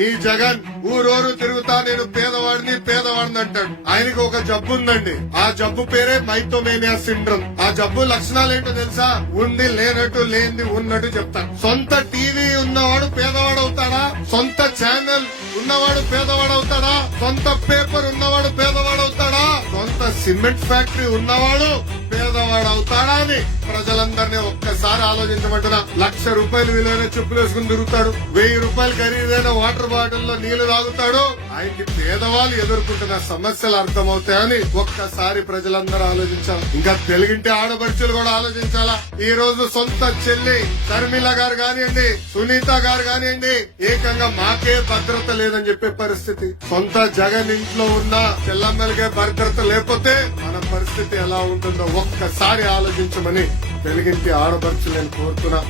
ఈ జగన్ ఊరోరు తిరుగుతా నేను పేదవాడిని అంటాడు. ఆయనకి ఒక జబ్బు ఉందండి. ఆ జబ్బు పేరే మైథోమేనియా సిండ్రోమ్. ఆ జబ్బు లక్షణాలు ఏంటో తెలుసా? ఉండి లేనట్టు, లేనిది ఉన్నట్టు చెప్తాడు. సొంత టీవీ ఉన్నవాడు పేదవాడు అవుతాడా? సొంత ఛానల్ ఉన్నవాడు పేదవాడు అవుతాడా? సొంత పేపర్ ఉన్నవాడు పేదవాడు అవుతాడా? సొంత సిమెంట్ ఫ్యాక్టరీ ఉన్నవాడు పేదవాడు అవుతాడా అని ప్రజలందరినీ ఒక్కసారి ఆలోచించమంటున్నా. ₹1,00,000 విలువైన చెప్పులు వేసుకుని తిరుగుతాడు. ₹1,000 ఖరీదైన వాటర్ బాటిల్లో నీళ్లు తాగుతాడు. ఆయనకి పేదవాళ్ళు ఎదుర్కొంటున్న సమస్యలు అర్థమవుతాయని ఒక్కసారి ప్రజలందరూ ఆలోచించాలి. ఇంకా తెలుగింటి ఆడపడుచులు కూడా ఆలోచించాలా. ఈ రోజు సొంత చెల్లి షర్మిల గారు కానివ్వండి, సునీత గారు కానివ్వండి, ఏకంగా మాకే భద్రత లేదని చెప్పే పరిస్థితి. సొంత జగన్ ఇంట్లో ఉన్న చెల్లమ్మలకే భద్రత లేకపోతే మన పరిస్థితి ఎలా ఉంటుందో ఒక్కసారి ఆలోచించమని తెలుగింటి ఆడపడుచులు నేను కోరుతున్నా.